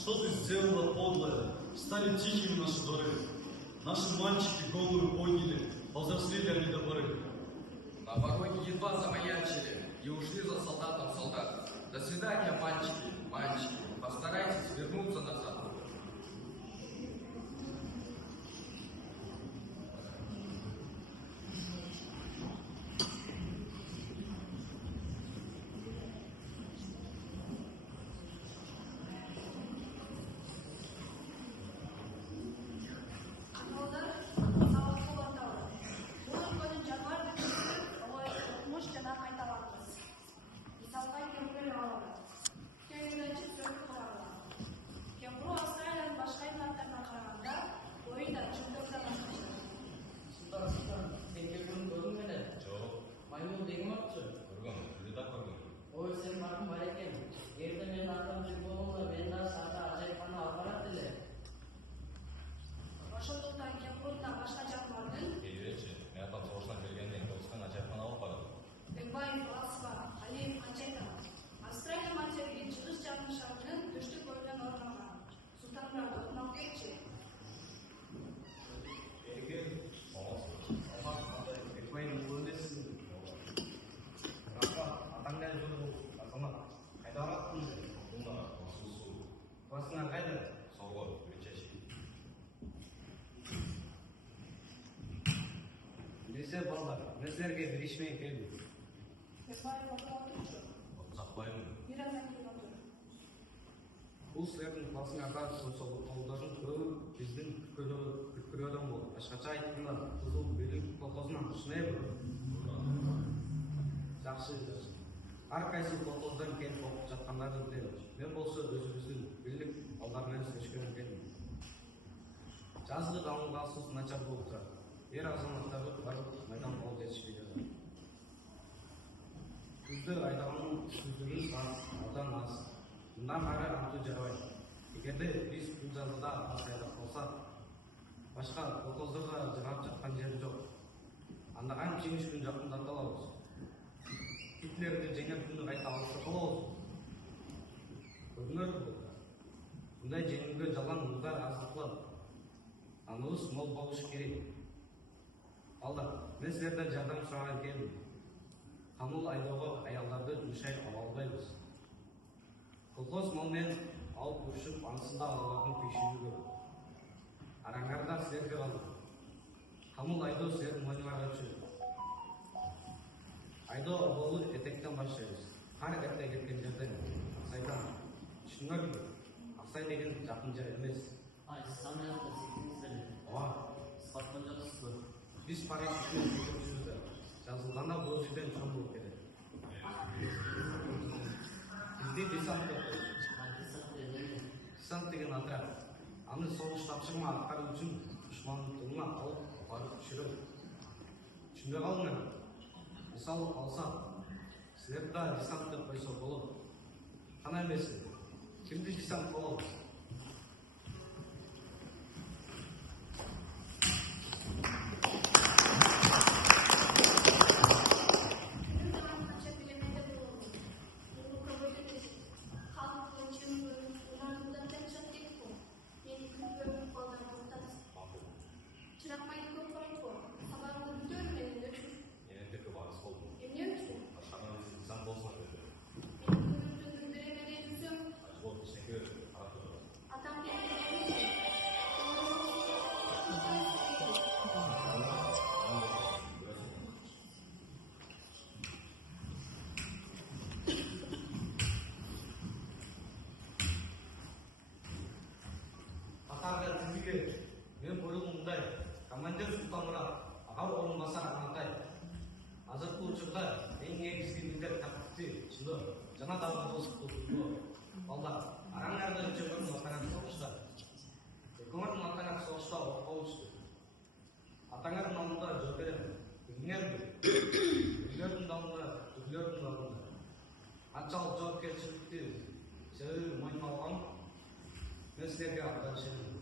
Что ты сделала, подлая? Стали тихими наши дворы. Наши мальчики головы подняли, повзрослели они до поры. На пороге едва замаячили и ушли за солдатом солдат. До свидания, мальчики, мальчики, постарайтесь вернуться назад. Maymun degmoqchi. Ko'rgan, juda ko'rgan. Oy, sen marhum bor ekan. Erta men atam jibonimla mendan safar ajoyibxona olib boradilar. Ошондуктан Кемпурдан башка жак бардым. Келгилечи, мен атам согуштан келгенден Тоскан ажайыпкана алып барат. Экбаев, Ласва, Алиев, Ачета. Австралия материги чыгыш жагын шаарынын түштүк бөлүгүнөн орногон. Султанмурат окунуп кетчи. Dese ballar, neslerge bilişmeye geldi. Экбаев окунуп Сакпаймын. бир аздан кийин отур. Бұл сілердің басың аға қолдарын көбі біздің күткілерден болды. Ашқача айттыңдар, қызыл бөлік колхозынан шынай бір. Жақсы. Әрқайсы колхоздан келіп оқып жатқандарды білемін. Мен болса өзіміздің бірлік алдармен сөшкен келдім. Жазғы дамылғасыз начар болып тұрады. Ер азаматтары барып майдан болып жетішпейді. Күзді айдағының сүздігін аудан аз. Bundan ары анту жарабай. Егерде біз күн жазында асайдақ болсақ, башқа колхоздарға жырап жатқан жері жоқ. Андаған жеңіс күн жақындата аламыз. Гитлерді жеңер күнді қайта алышы қалауыз. Көрінер болды. Бұндай жеңілгі жалған мұлдар азықлы. Анылыс мол болушы керек. Алда, мен сіздерден жардам сұраған келдім. Қамыл айдауға аялдарды мүшай алалбаймыз. Колхоз малмен алып көршіп, анысында алалардың күйшіні көрді. Араңарда сіздерге қалды. Қамыл айдау сіздердің мойныңарға түседі. Айдау обалы етектен başlayız. Қар етте кеткен жерден Ақсайдан. Шынар ме? Ақсай деген жақын жер емес. Ay, siz sanmayapsınız, sizinizdir. Оа, Sıfatman canısınız. біз парашютпен жүзіп жүрді. Жазылғанда бұл жерден жон болып келеді. Бізде десант жоқ. Десант деген отряд. Аны соғыс тапшырма атқару үшін дұшманның тылына алып барып түсіріп. Түсінбей қалдың мен. Мысалы алсақ, сіздерді десантты қойса болып. Қана емесін. Кімді десант болады? Ендікі барыс болдым. Ашқанан инсан болсын деді. Ажбол ішінгі қарап тұрды. Қатарға тізбеге мен бұйрығым мұндай. Командир Султанмұрат, аға орынбасар Амантай. Азыркы учурда эң негизги милдет тартипти чындоо жана дагы болсуктуу. Балдар, араңарда өчөргөн атаңар согушта. Өкмөттүн атаңар согушта окуучу. Атаңардын алдында жооп берем. Билиңерби? Билердин алдында, түрлөрдүн алдында. Канчалык жоопкерчиликти себеби мойнуна алган мен силерге ардагышмын.